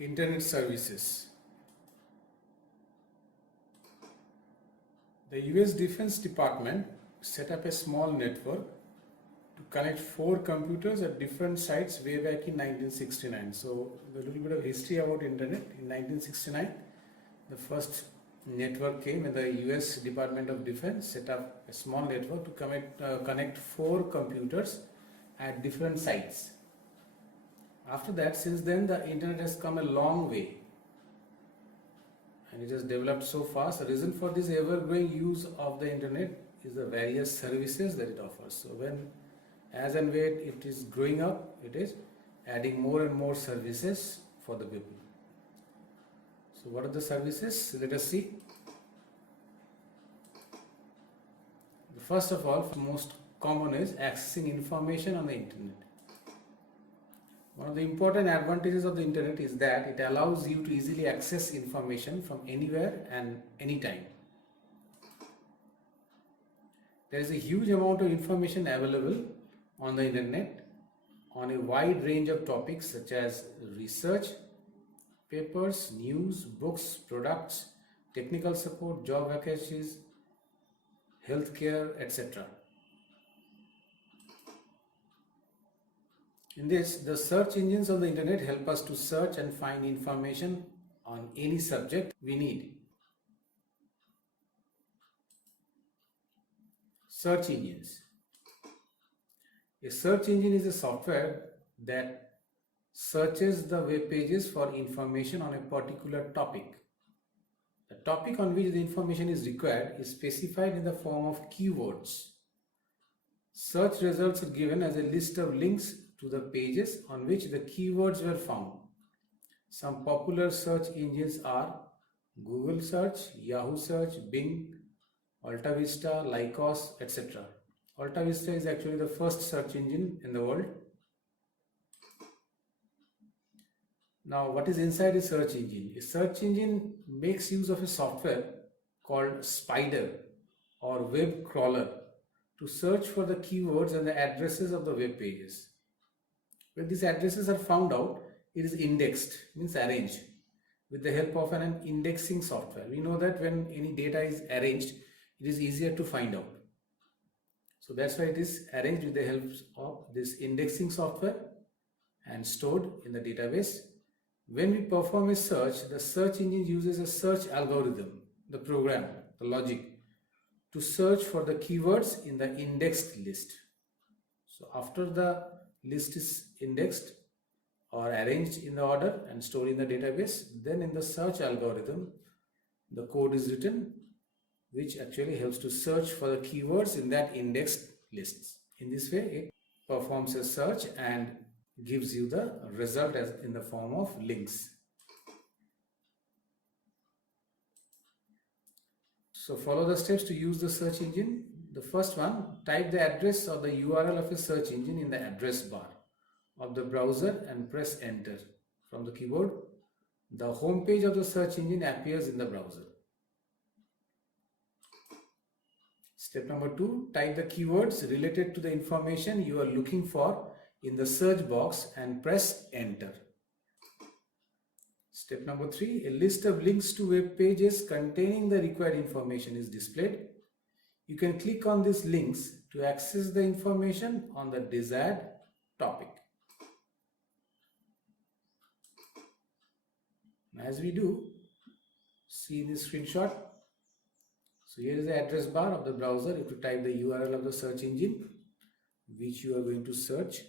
Internet services. The US Defense Department set up a small network to connect 4 computers at different sites way back in 1969. So a little bit of history about internet. In 1969, the first network came when the US Department of Defense set up a small network to connect 4 computers at different sites. After that, since then, the internet has come a long way and it has developed so fast. The reason for this ever-growing use of the internet is the various services that it offers. So as and when it is growing up, it is adding more and more services for the people. So what are the services? Let us see. The first of all, most common is accessing information on the internet. One of the important advantages of the internet is that it allows you to easily access information from anywhere and anytime. There is a huge amount of information available on the internet on a wide range of topics such as research, papers, news, books, products, technical support, job vacancies, healthcare, etc. In this, the search engines of the internet help us to search and find information on any subject we need. Search engines. A search engine is a software that searches the web pages for information on a particular topic. The topic on which the information is required is specified in the form of keywords. Search results are given as a list of links to the pages on which the keywords were found. Some popular search engines are Google Search, Yahoo Search, Bing, Alta Vista, Lycos, etc. Alta Vista is actually the first search engine in the world. Now, what is inside a search engine? A search engine makes use of a software called Spider or web crawler to search for the keywords and the addresses of the web pages. When these addresses are found out, it is indexed, means arranged, with the help of an indexing software. We know that when any data is arranged, it is easier to find out. So that's why it is arranged with the help of this indexing software and stored in the database. When we perform a search, the search engine uses a search algorithm, the program, the logic, to search for the keywords in the indexed list. So after the list is indexed or arranged in the order and stored in the database, then in the search algorithm, the code is written which actually helps to search for the keywords in that indexed lists. In this way, it performs a search and gives you the result as in the form of links. So follow the steps to use the search engine. The first one, type the address or the URL of a search engine in the address bar of the browser and press enter. From the keyboard, the home page of the search engine appears in the browser. Step number 2, type the keywords related to the information you are looking for in the search box and press enter. Step number 3, a list of links to web pages containing the required information is displayed. You can click on these links to access the information on the desired topic. As we do, see in this screenshot. So here is the address bar of the browser. If you type the URL of the search engine which you are going to search,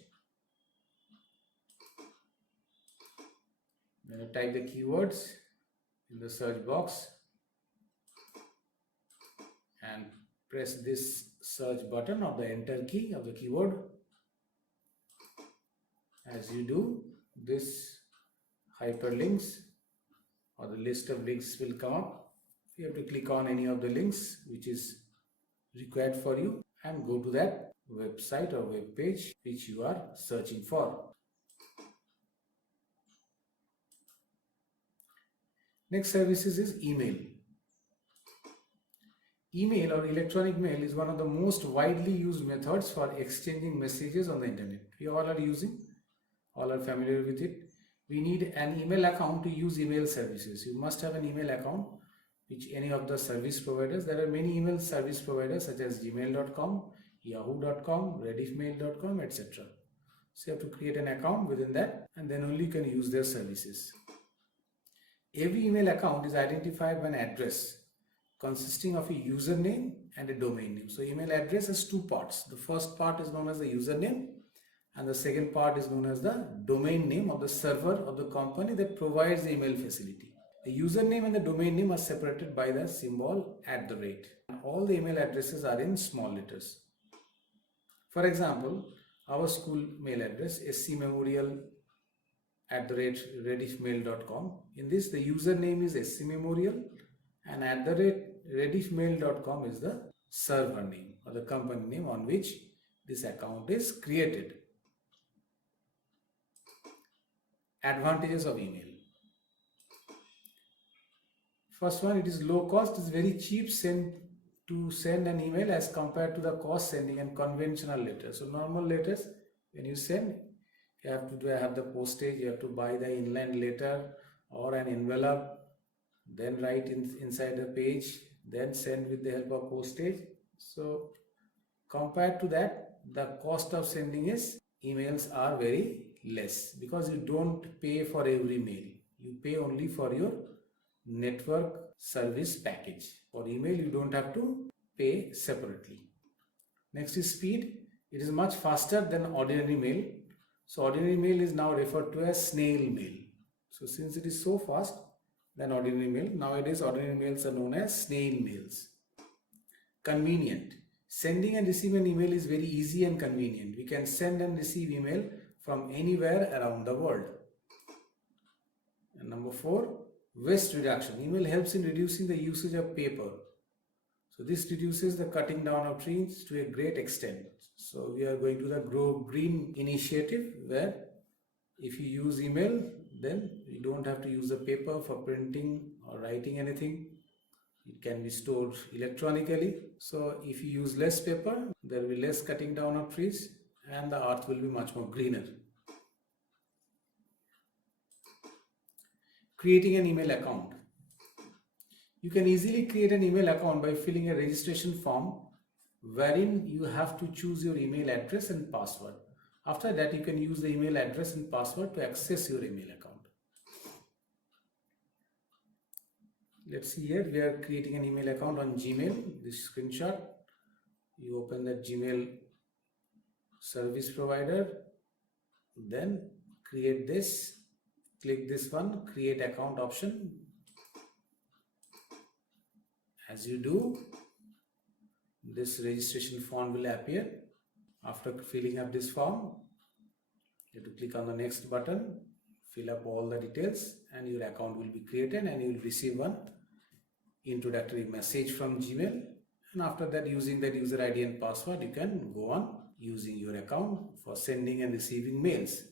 then you type the keywords in the search box and press this search button or the enter key of the keyboard. As you do, this hyperlinks or the list of links will come up. You have to click on any of the links which is required for you and go to that website or web page which you are searching for. Next services is email. Email or electronic mail is one of the most widely used methods for exchanging messages on the internet. We all are using, all are familiar with it. we need an email account to use email services. You must have an email account which any of the service providers. There are many email service providers such as gmail.com, yahoo.com, rediffmail.com, etc. So you have to create an account within that, and then only you can use their services. Every email account is identified by an address consisting of a username and a domain name. So email address has two parts. The first part is known as the username, and the second part is known as the domain name of the server of the company that provides the email facility. The username and the domain name are separated by the symbol @. And all the email addresses are in small letters. For example, our school mail address scmemorial@rediffmail.com. In this, the username is scmemorial, and @rediffmail.com is the server name or the company name on which this account is created. Advantages of email. First one, it is low cost. It's very cheap to send an email as compared to the cost sending a conventional letter. So normal letters, when you send, you have to have the postage, you have to buy the inland letter or an envelope, then write inside the page, then send with the help of postage. So compared to that, the cost of sending emails are very less, because you don't pay for every mail. You pay only for your network service package. For email, you don't have to pay separately. Next is speed. It is much faster than ordinary mail. So ordinary mail is now referred to as snail mail. So since it is so fast than ordinary mail, nowadays ordinary mails are known as snail mails. Convenient. Sending and receiving an email is very easy and convenient. We can send and receive email from anywhere around the world. And number 4, waste reduction. Email helps in reducing the usage of paper. So this reduces the cutting down of trees to a great extent. So we are going to the Grow Green initiative, where if you use email, then you don't have to use the paper for printing or writing anything. It can be stored electronically. So if you use less paper, there will be less cutting down of trees and the earth will be much more greener. Creating an email account. You can easily create an email account by filling a registration form wherein you have to choose your email address and password. After that, you can use the email address and password to access your email account. Let's see here, we are creating an email account on Gmail. This screenshot, you open the Gmail service provider, then create this, click this one, create account option. As you do, this registration form will appear. After filling up this form, you have to click on the next button, fill up all the details, and your account will be created and you will receive one introductory message from Gmail. And after that, using that user ID and password, you can go on using your account for sending and receiving mails.